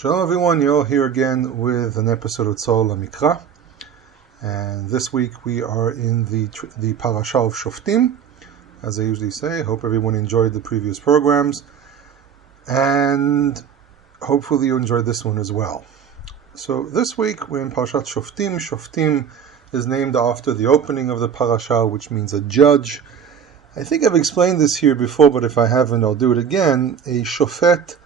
Shalom everyone, you're here again with an episode of Tzol Mikra, and this week we are in the Parasha of Shoftim. As I usually say, I hope everyone enjoyed the previous programs, and hopefully you enjoyed this one as well. So this week we're in Parashat Shoftim. Shoftim is named after the opening of the Parasha, which means a judge. I think I've explained this here before, but if I haven't, I'll do it again. A shofet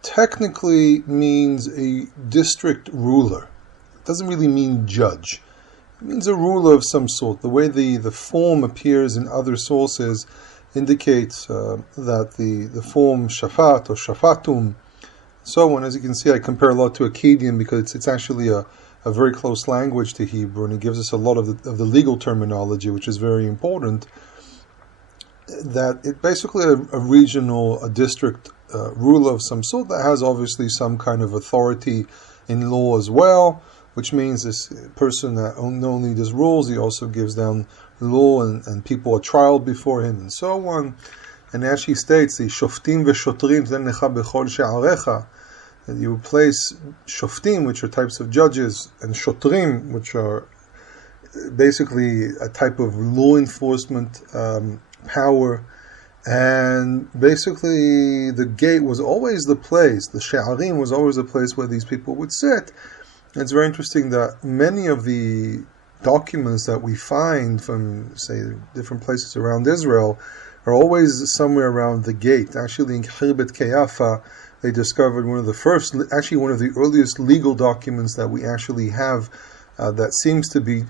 technically means a district ruler. It doesn't really mean judge. It means a ruler of some sort. The way the form appears in other sources indicates that the form shafat or shafatum, so on. As you can see, I compare a lot to Akkadian because it's actually a very close language to Hebrew, and it gives us a lot of the legal terminology, which is very important. That it basically a regional, a district ruler of some sort that has obviously some kind of authority in law as well, which means this person that not only does rules, he also gives down law, and people are trialed before him and so on. And it actually states the shoftim v'shotrim ten lecha bechol she'arecha, that you place shoftim, which are types of judges, and shotrim, which are basically a type of law enforcement power. And basically the gate was always the place, the she'arim was always the place where these people would sit. And it's very interesting that many of the documents that we find from, say, different places around Israel are always somewhere around the gate. Actually, in Khirbet Keyafa, they discovered one of the earliest legal documents that we actually have that seems to be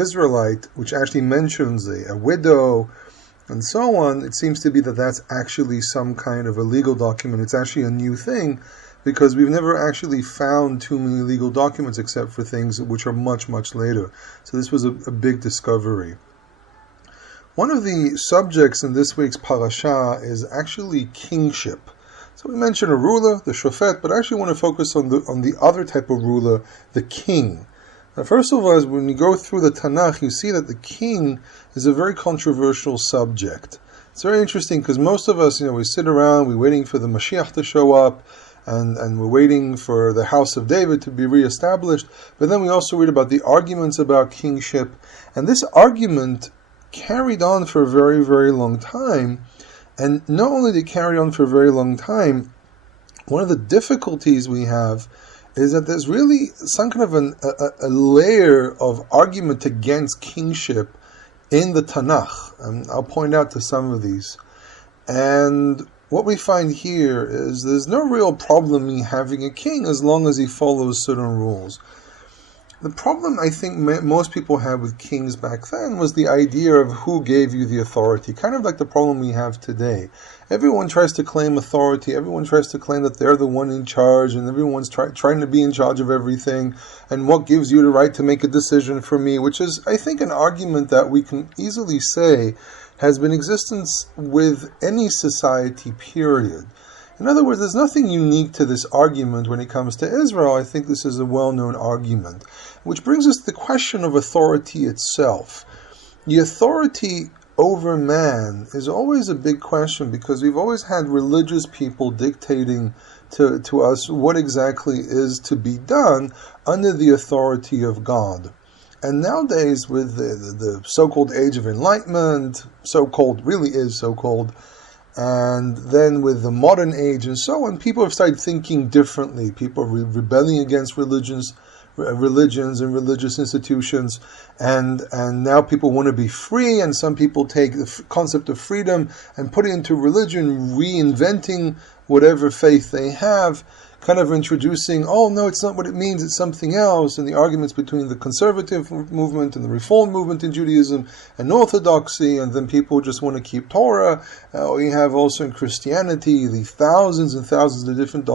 Israelite, which actually mentions a widow and so on. It seems to be that that's actually some kind of a legal document. It's actually a new thing because we've never actually found too many legal documents except for things which are much, much later. So this was a big discovery. One of the subjects in this week's parasha is actually kingship. So we mentioned a ruler, the shofet, but I actually want to focus on the other type of ruler, the king. Now, first of all, when you go through the Tanakh, you see that the king is a very controversial subject. It's very interesting because most of us, we sit around, we're waiting for the Mashiach to show up, and we're waiting for the house of David to be reestablished. But then we also read about the arguments about kingship, and this argument carried on for a very, very long time. And not only did it carry on for a very long time, one of the difficulties we have is that there's really some kind of a layer of argument against kingship in the Tanakh. And I'll point out to some of these. And what we find here is there's no real problem in having a king as long as he follows certain rules. The problem I think most people had with kings back then was the idea of who gave you the authority, kind of like the problem we have today. Everyone tries to claim authority, everyone tries to claim that they're the one in charge, and everyone's trying to be in charge of everything, and what gives you the right to make a decision for me, which is, I think, an argument that we can easily say has been in existence with any society, period. In other words, there's nothing unique to this argument when it comes to Israel. I think this is a well-known argument, which brings us to the question of authority itself. The authority over man is always a big question because we've always had religious people dictating to us what exactly is to be done under the authority of God. And nowadays, with the so-called age of enlightenment, so-called, really is so-called, and then with the modern age and so on, people have started thinking differently. People are rebelling against religions and religious institutions, and now people want to be free, and some people take the concept of freedom and put it into religion, reinventing whatever faith they have, kind of introducing, oh no, it's not what it means, it's something else, and the arguments between the conservative movement and the reform movement in Judaism and Orthodoxy, and then people just want to keep Torah. We have also in Christianity the thousands and thousands of different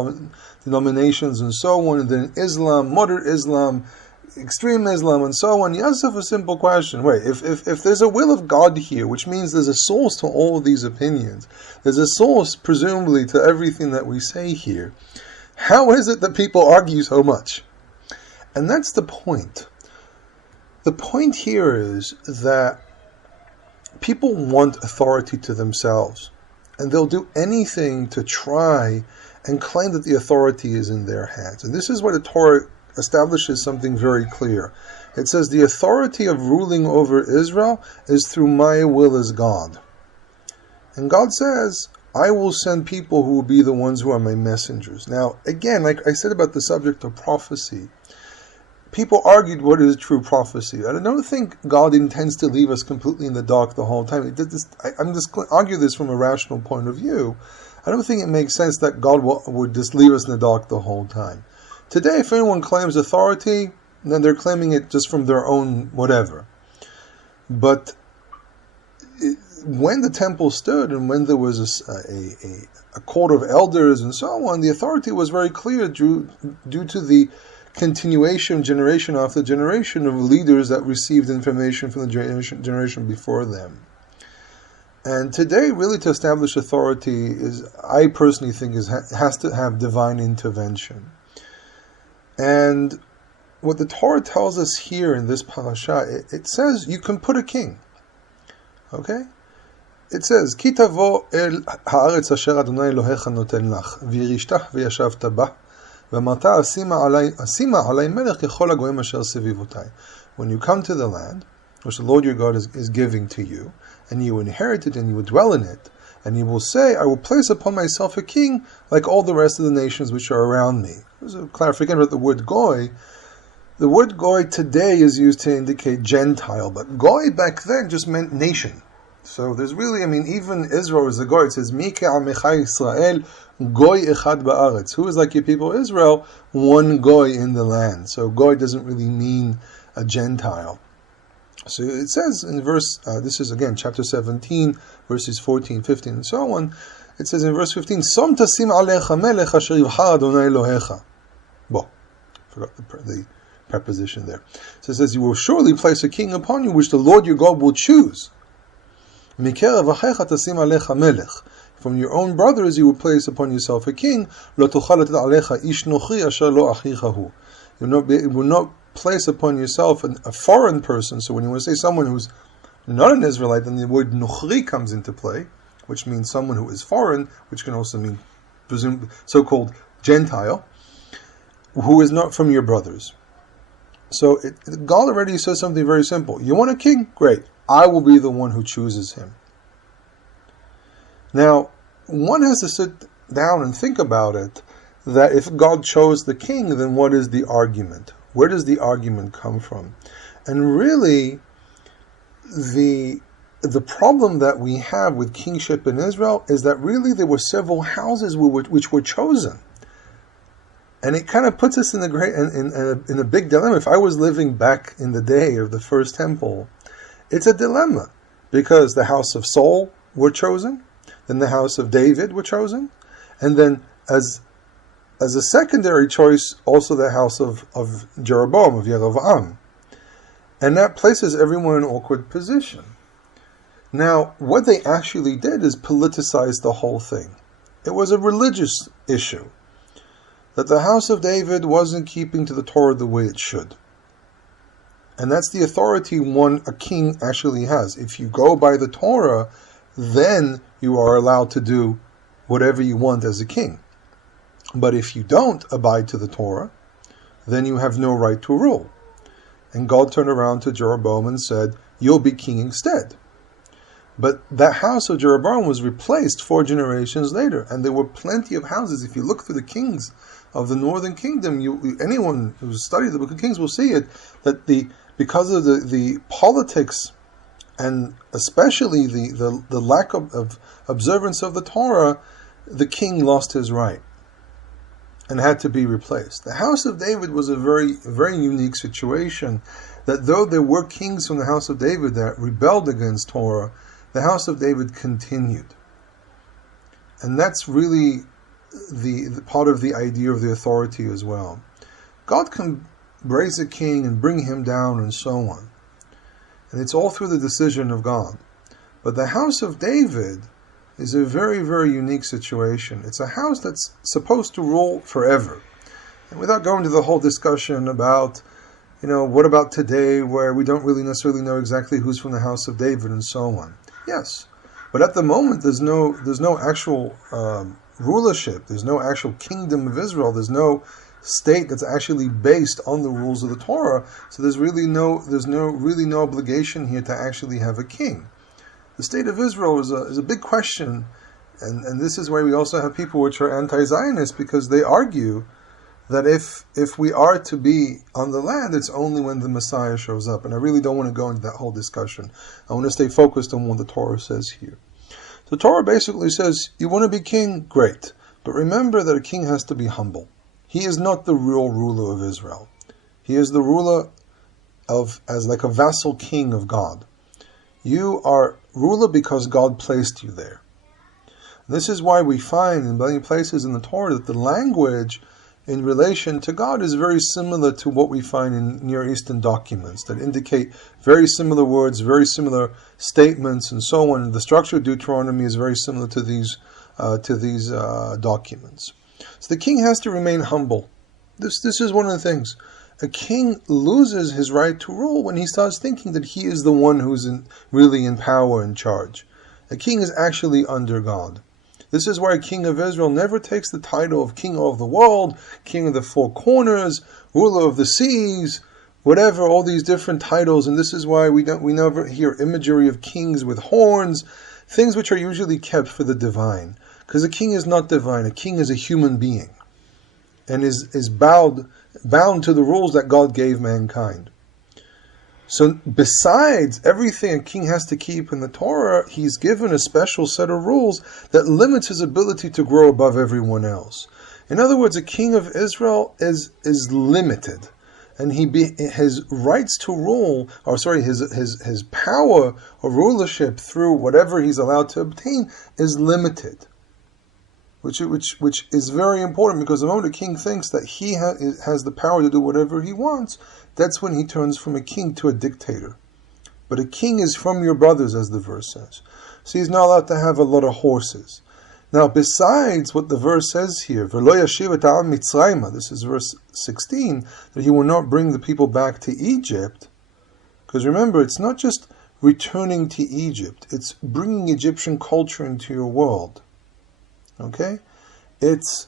denominations and so on, and then Islam, moderate Islam, extreme Islam, and so on. You ask yourself a simple question. Wait, if there's a will of God here, which means there's a source to all of these opinions, there's a source, presumably, to everything that we say here, how is it that people argue so much? And that's the point. The point here is that people want authority to themselves, and they'll do anything to try and claim that the authority is in their hands. And this is where the Torah establishes something very clear. It says the authority of ruling over Israel is through my will as God. And God says, I will send people who will be the ones who are my messengers. Now, again, like I said about the subject of prophecy, people argued what is true prophecy. I don't think God intends to leave us completely in the dark the whole time. I'm just going to argue this from a rational point of view. I don't think it makes sense that God would just leave us in the dark the whole time. Today, if anyone claims authority, then they're claiming it just from their own whatever. But when the temple stood and when there was a court of elders and so on, the authority was very clear due to the continuation, generation after generation, of leaders that received information from the generation before them. And today, really, to establish authority I personally think, has to have divine intervention. And what the Torah tells us here in this parasha, it says you can put a king. Okay? It says, Ki tavo el haaretz asher Adonai Elohecha noten lach, v'yirishtah v'yashavta bah, v'amarta asima alai melech kechol hagoyim asher sevivotai. When you come to the land, which the Lord your God is giving to you, and you inherit it and you will dwell in it, and you will say, I will place upon myself a king like all the rest of the nations which are around me. There's a clarification about the word goy. The word goy today is used to indicate Gentile, but goy back then just meant nation. So there's really, even Israel is a goy. It says, Mi ke'amecha Yisrael, goy echad ba'aretz. Who is like your people Israel? One goy in the land. So goy doesn't really mean a Gentile. So it says in verse, this is again chapter 17, verses 14, 15, and so on. It says in verse 15, Som tasim alecha melech asher yivhar Adonai Elohecha. Forgot the preposition there. So it says, you will surely place a king upon you, which the Lord your God will choose. Mikerav achecha tasim alecha melech. From your own brothers you will place upon yourself a king. Lo tochal letet alecha ish nochi asher lo achicha hu. You will not place upon yourself a foreign person. So when you want to say someone who's not an Israelite, then the word nochri comes into play, which means someone who is foreign, which can also mean so-called Gentile, who is not from your brothers. So God already says something very simple. You want a king? Great. I will be the one who chooses him. Now, one has to sit down and think about it, that if God chose the king, then what is the argument? Where does the argument come from? And really, the problem that we have with kingship in Israel is that really there were several houses which were chosen. And it kind of puts us in a big dilemma. If I was living back in the day of the first temple, it's a dilemma, because the house of Saul were chosen, then the house of David were chosen, and then as a secondary choice, also the house of Jeroboam, of Yerovam. And that places everyone in an awkward position. Now, what they actually did is politicize the whole thing. It was a religious issue, that the house of David wasn't keeping to the Torah the way it should. And that's the authority a king actually has. If you go by the Torah, then you are allowed to do whatever you want as a king. But if you don't abide to the Torah, then you have no right to rule. And God turned around to Jeroboam and said, you'll be king instead. But that house of Jeroboam was replaced 4 generations later, and there were plenty of houses. If you look through the kings of the northern kingdom, anyone who's studied the book of Kings will see it, that because of the politics, and especially the lack of observance of the Torah, the king lost his right and had to be replaced. The house of David was a very, very unique situation, that though there were kings from the house of David that rebelled against Torah, the house of David continued. And that's really the part of the idea of the authority as well. God can raise a king and bring him down and so on. And it's all through the decision of God. But the house of David is a very, very unique situation. It's a house that's supposed to rule forever. And without going to the whole discussion about, what about today, where we don't really necessarily know exactly who's from the house of David and so on. Yes, but at the moment there's no actual rulership. There's no actual kingdom of Israel. There's no state that's actually based on the rules of the Torah. So there's really no obligation here to actually have a king. The state of Israel is a big question, and this is why we also have people which are anti-Zionist, because they argue that if we are to be on the land, it's only when the Messiah shows up. And I really don't want to go into that whole discussion. I want to stay focused on what the Torah says here. The Torah basically says, you want to be king? Great. But remember that a king has to be humble. He is not the real ruler of Israel. He is the ruler as like a vassal king of God. You are ruler because God placed you there. This is why we find in many places in the Torah that the language in relation to God is very similar to what we find in Near Eastern documents that indicate very similar words, very similar statements, and so on. The structure of Deuteronomy is very similar to these documents. So the king has to remain humble. This is one of the things. A king loses his right to rule when he starts thinking that he is the one who's really in power and charge. A king is actually under God. This is why a king of Israel never takes the title of king of the world, king of the four corners, ruler of the seas, whatever, all these different titles. And this is why we never hear imagery of kings with horns, things which are usually kept for the divine. Because a king is not divine. A king is a human being and is bound to the rules that God gave mankind. So besides everything a king has to keep in the Torah, he's given a special set of rules that limits his ability to grow above everyone else. In other words, a king of Israel is limited, and his rights to rule, his power of rulership through whatever he's allowed to obtain is limited. Which is very important, because the moment a king thinks that he has the power to do whatever he wants, that's when he turns from a king to a dictator. But a king is from your brothers, as the verse says. So he's not allowed to have a lot of horses. Now, besides what the verse says here, "V'lo yashiv et ha'am Mitzrayma," this is verse 16, that he will not bring the people back to Egypt. Because remember, it's not just returning to Egypt, it's bringing Egyptian culture into your world. Okay? It's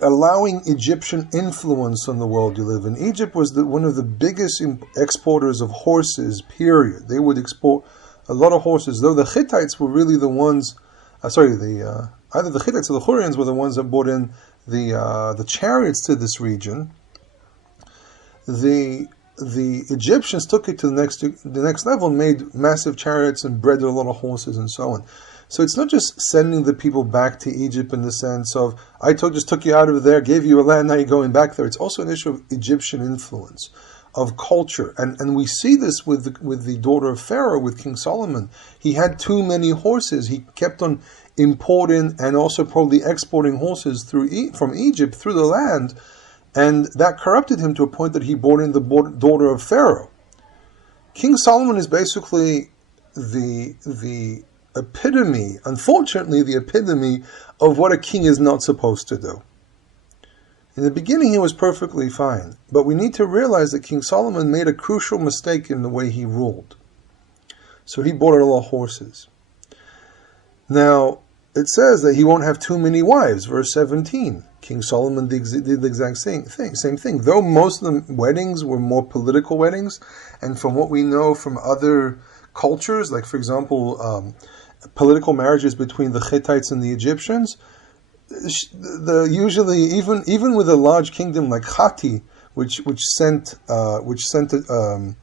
allowing Egyptian influence on the world you live in. Egypt was one of the biggest exporters of horses, period. They would export a lot of horses, though the Hittites were really the ones, either the Hittites or the Hurrians were the ones that brought in the chariots to this region. The Egyptians took it to the next level, made massive chariots and bred a lot of horses and so on. So it's not just sending the people back to Egypt in the sense of, I just took you out of there, gave you a land, now you're going back there. It's also an issue of Egyptian influence, of culture. And we see this with the daughter of Pharaoh, with King Solomon. He had too many horses. He kept on importing and also probably exporting horses from Egypt through the land. And that corrupted him to a point that he brought in the daughter of Pharaoh. King Solomon is basically the epitome, unfortunately, the epitome of what a king is not supposed to do. In the beginning, he was perfectly fine, but we need to realize that King Solomon made a crucial mistake in the way he ruled. So he bought a lot of horses. Now, it says that he won't have too many wives, verse 17. King Solomon did the exact same thing. Though most of the weddings were more political weddings, and from what we know from other cultures, like for example, political marriages between the Hittites and the Egyptians, usually even with a large kingdom like Hatti, which sent one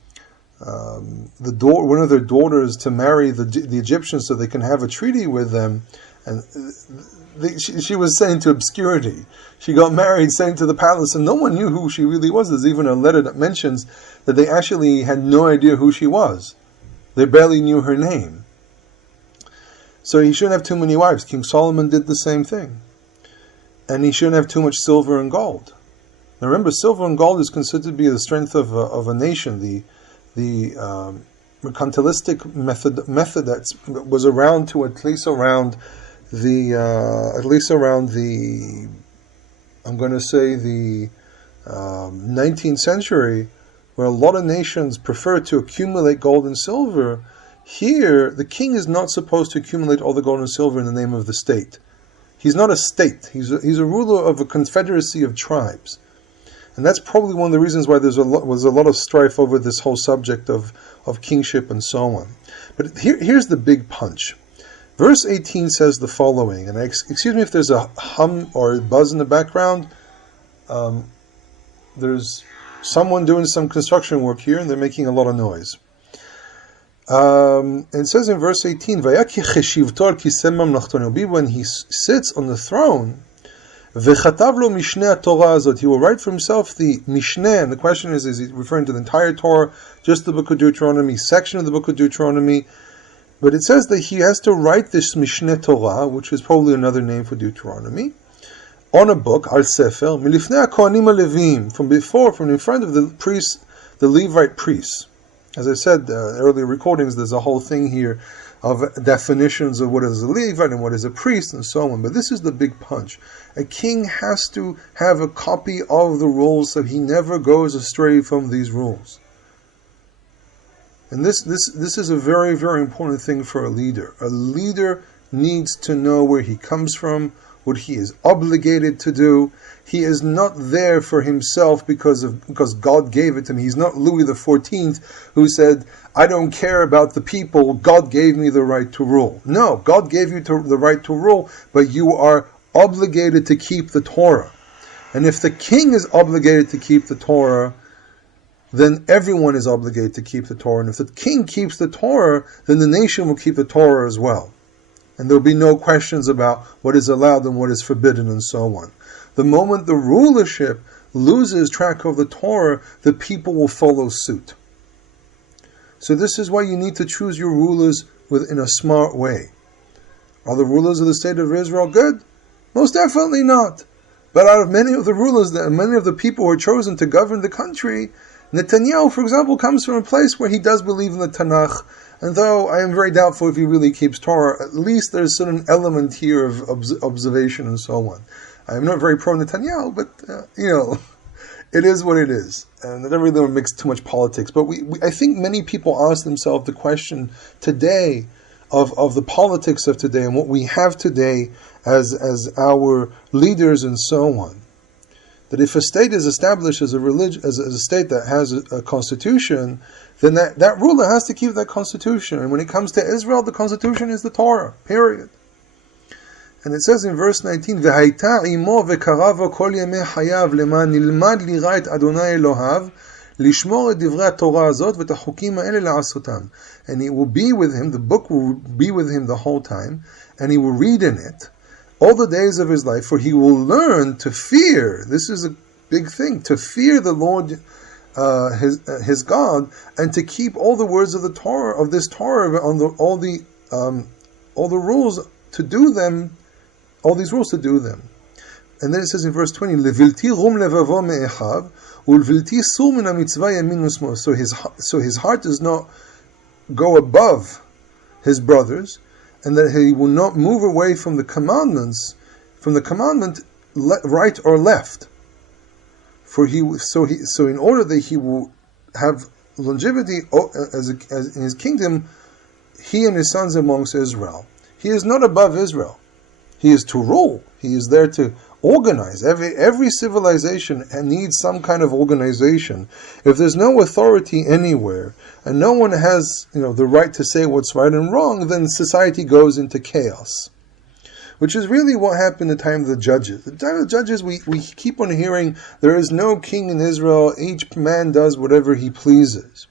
of their daughters to marry the Egyptians so they can have a treaty with them, and she was sent into obscurity. She got married, sent to the palace, and no one knew who she really was. There's even a letter that mentions that they actually had no idea who she was. They barely knew her name. So he shouldn't have too many wives. King Solomon did the same thing. And he shouldn't have too much silver and gold. Now remember, silver and gold is considered to be the strength of a nation. The mercantilistic method that was around to at least around the 19th century, where a lot of nations preferred to accumulate gold and silver. Here, the king is not supposed to accumulate all the gold and silver in the name of the state. He's not a state. He's a ruler of a confederacy of tribes. And that's probably one of the reasons why was a lot of strife over this whole subject of kingship and so on. But here's the big punch. Verse 18 says the following, and excuse me if there's a hum or a buzz in the background. There's someone doing some construction work here, and they're making a lot of noise. And it says in verse 18, it'll be when he sits on the throne, he will write for himself the Mishneh, and the question is he referring to the entire Torah, just the book of Deuteronomy, section of the book of Deuteronomy? But it says that he has to write this Mishneh Torah, which is probably another name for Deuteronomy, on a book, al sefer, milifnei kohanim alevim, from in front of the priests, the Levite priests. As I said earlier recordings, there's a whole thing here of definitions of what is a Levite and what is a priest and so on. But this is the big punch. A king has to have a copy of the rules so he never goes astray from these rules. And this is a very, very important thing for a leader. A leader needs to know where he comes from, what he is obligated to do. He is not there for himself because God gave it to him. He's not Louis XIV who said, I don't care about the people, God gave me the right to rule. No, God gave you the right to rule, but you are obligated to keep the Torah. And if the king is obligated to keep the Torah, then everyone is obligated to keep the Torah. And if the king keeps the Torah, then the nation will keep the Torah as well. And there will be no questions about what is allowed and what is forbidden and so on. The moment the rulership loses track of the Torah, the people will follow suit. So this is why you need to choose your rulers in a smart way. Are the rulers of the state of Israel good? Most definitely not. But out of many of the rulers, many of the people who are chosen to govern the country, Netanyahu, for example, comes from a place where he does believe in the Tanakh. And though I am very doubtful if he really keeps Torah, at least there's an element here of observation and so on. I am not very pro Netanyahu, but it is what it is, and I don't really want to mix too much politics. But I think many people ask themselves the question today of the politics of today and what we have today as our leaders and so on. That if a state is established as a state that has a constitution, then that ruler has to keep that constitution. And when it comes to Israel, the constitution is the Torah, period. And it says in verse 19, "V'hayta imo v'karavo kol yemei hayav leman nilmad lira et Adonai Elohav lishmor et divrei Torah azot v'et hachukim ha'ele la'asotam." And it will be with him, the book will be with him the whole time, and he will read in it all the days of his life, for he will learn to fear. This is a big thing, to fear the Lord, his God, and to keep all the words of the Torah, of this Torah, on all the rules to do them. All these rules to do them. And then it says in verse 20, Levilti rum levavo me'echav, ulvilti sur min hamitzvah yamin usmo. So his heart does not go above his brothers, and that he will not move away from the commandment right or left. So in order that he will have longevity as in his kingdom, he and his sons amongst Israel. He is not above Israel. He is to rule. He is there to organize. Every civilization needs some kind of organization. If there's no authority anywhere, and no one has the right to say what's right and wrong, then society goes into chaos. Which is really what happened at the time of the judges. At the time of the judges, we keep on hearing, there is no king in Israel, each man does whatever he pleases.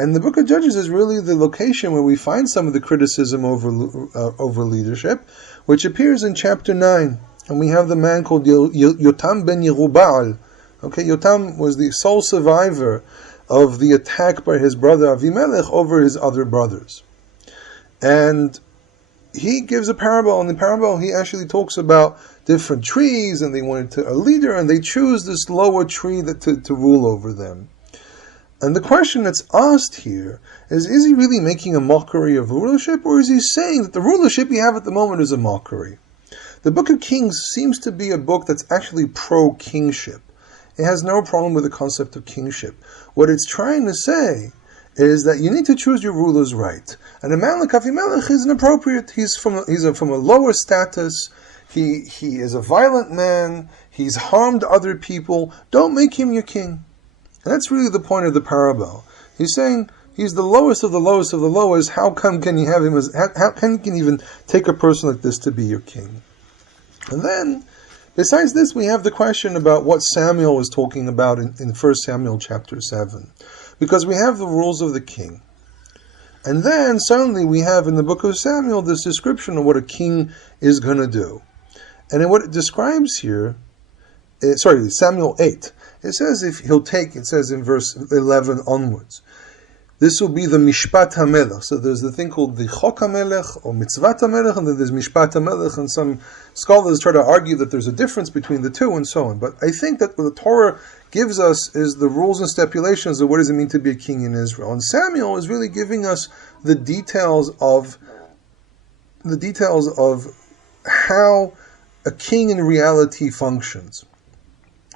And the book of Judges is really the location where we find some of the criticism over leadership, which appears in chapter 9. And we have the man called Yotam ben Yerubbaal. Okay, Yotam was the sole survivor of the attack by his brother Avimelech over his other brothers. And he gives a parable. In the parable, he actually talks about different trees, and they wanted a leader, and they choose this lower tree to rule over them. And the question that's asked here is he really making a mockery of rulership, or is he saying that the rulership you have at the moment is a mockery? The book of Kings seems to be a book that's actually pro-kingship. It has no problem with the concept of kingship. What it's trying to say is that you need to choose your rulers right. And a man like Avimelech is inappropriate. He's from a lower status. He is a violent man. He's harmed other people. Don't make him your king. And that's really the point of the parable. He's saying he's the lowest of the lowest of the lowest. How come can you have him as? How can you even take a person like this to be your king? And then, besides this, we have the question about what Samuel was talking about in 1 Samuel chapter 7. Because we have the rules of the king. And then suddenly we have in the book of Samuel this description of what a king is going to do. And in what it describes here, Samuel 8, it says it says in verse 11 onwards, this will be the Mishpat HaMelech. So there's the thing called the Chok HaMelech or Mitzvat HaMelech, and then there's Mishpat HaMelech, and some scholars try to argue that there's a difference between the two and so on. But I think that what the Torah gives us is the rules and stipulations of what does it mean to be a king in Israel. And Samuel is really giving us the details of how a king in reality functions.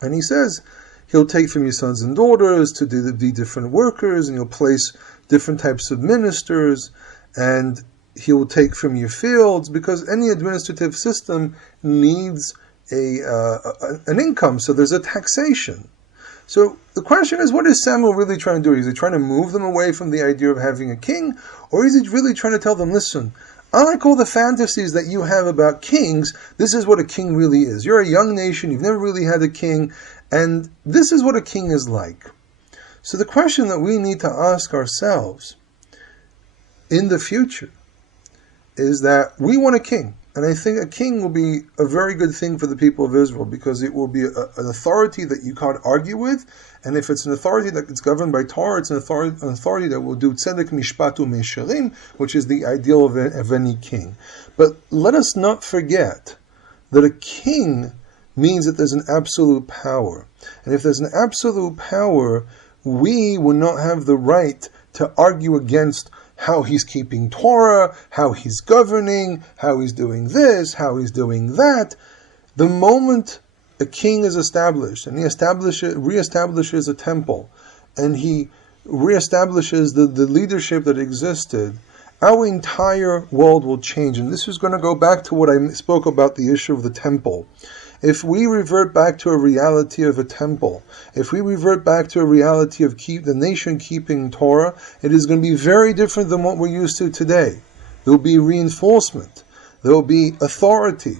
And he says, he'll take from your sons and daughters to be different workers, and he'll place different types of ministers, and he will take from your fields, because any administrative system needs an income, so there's a taxation. So the question is, what is Samuel really trying to do? Is he trying to move them away from the idea of having a king, or is he really trying to tell them, listen, unlike all the fantasies that you have about kings, this is what a king really is. You're a young nation, you've never really had a king, and this is what a king is like. So the question that we need to ask ourselves in the future is that we want a king. And I think a king will be a very good thing for the people of Israel, because it will be an authority that you can't argue with. And if it's an authority that is governed by Torah, it's an authority that will do tzedek mishpatu me'sharim, which is the ideal of any king. But let us not forget that a king means that there's an absolute power. And if there's an absolute power, we will not have the right to argue against how he's keeping Torah, how he's governing, how he's doing this, how he's doing that. The moment a king is established, and he reestablishes a temple, and he reestablishes the leadership that existed, our entire world will change. And this is going to go back to what I spoke about, the issue of the temple. If we revert back to a reality of a temple, if we revert back to a reality of the nation keeping Torah, it is going to be very different than what we're used to today. There will be reinforcement. There will be authority.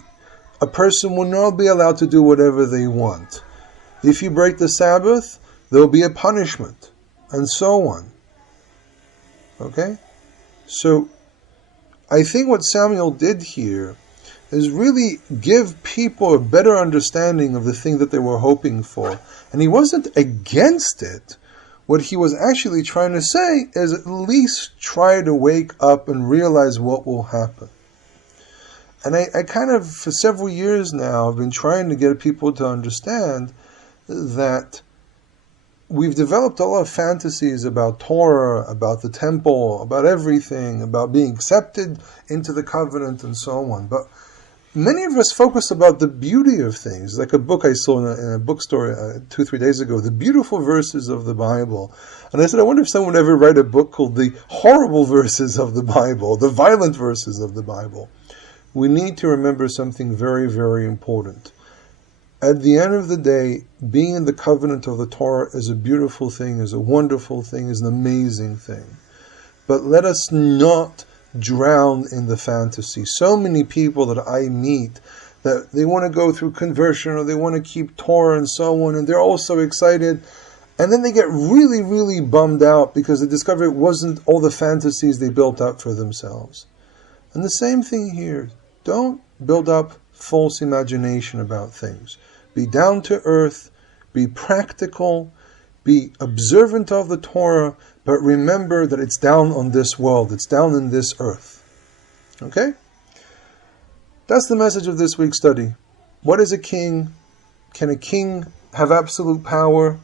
A person will not be allowed to do whatever they want. If you break the Sabbath, there will be a punishment, and so on. Okay? So, I think what Samuel did here is really give people a better understanding of the thing that they were hoping for. And he wasn't against it. What he was actually trying to say is at least try to wake up and realize what will happen. And I kind of, for several years now, have been trying to get people to understand that we've developed a lot of fantasies about Torah, about the temple, about everything, about being accepted into the covenant and so on. But many of us focus about the beauty of things, like a book I saw in a bookstore 2-3 days ago, the beautiful verses of the Bible. And I said, I wonder if someone would ever write a book called The Horrible Verses of the Bible, the violent verses of the Bible. We need to remember something very, very important. At the end of the day, being in the covenant of the Torah is a beautiful thing, is a wonderful thing, is an amazing thing. But let us not drown in the fantasy. So many people that I meet, that they want to go through conversion, or they want to keep Torah and so on, and they're all so excited, and then they get really, really bummed out because they discover it wasn't all the fantasies they built up for themselves. And the same thing here. Don't build up false imagination about things. Be down to earth, be practical, be observant of the Torah, but remember that it's down on this world, it's down in this earth. Okay? That's the message of this week's study. What is a king? Can a king have absolute power?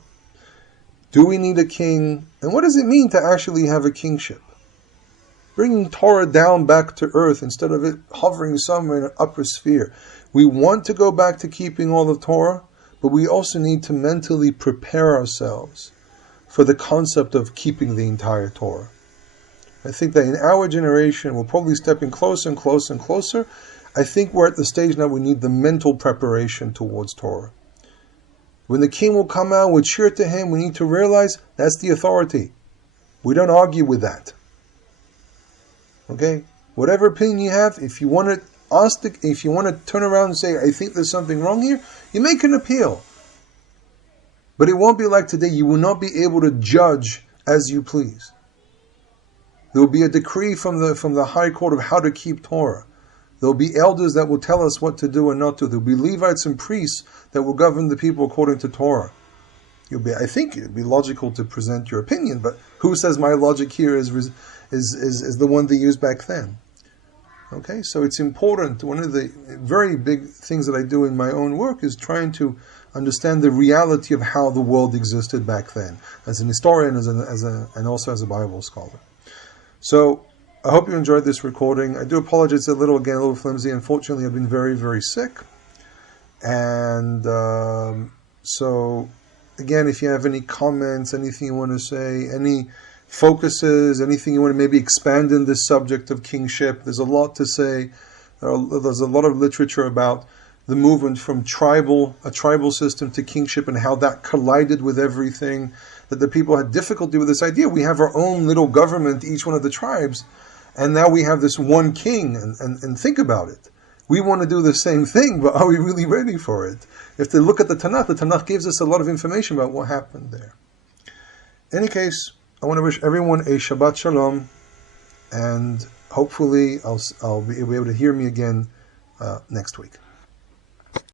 Do we need a king? And what does it mean to actually have a kingship? Bringing Torah down back to earth instead of it hovering somewhere in an upper sphere. We want to go back to keeping all of Torah, but we also need to mentally prepare ourselves for the concept of keeping the entire Torah. I think that in our generation, we're probably stepping closer and closer and closer. I think we're at the stage now we need the mental preparation towards Torah. When the king will come out, we cheer to him, we need to realize that's the authority. We don't argue with that. Okay? Whatever opinion you have, if you want to turn around and say, I think there's something wrong here, you make an appeal. But it won't be like today. You will not be able to judge as you please. There will be a decree from the high court of how to keep Torah. There will be elders that will tell us what to do and not to do. There will be Levites and priests that will govern the people according to Torah. I think it would be logical to present your opinion, but who says my logic here is the one they used back then? Okay, so it's important. One of the very big things that I do in my own work is trying to understand the reality of how the world existed back then, as an historian, and also as a Bible scholar. So I hope you enjoyed this recording. I do apologize, it's a little flimsy. Unfortunately, I've been very, very sick. And so, again, if you have any comments, anything you want to say, any focuses, anything you want to maybe expand in this subject of kingship, there's a lot to say. There's a lot of literature about the movement from a tribal system to kingship and how that collided with everything, that the people had difficulty with this idea. We have our own little government, each one of the tribes, and now we have this one king, and think about it. We want to do the same thing, but are we really ready for it? If they look at the Tanakh gives us a lot of information about what happened there. In any case, I want to wish everyone a Shabbat Shalom, and hopefully I'll be able to hear me again next week.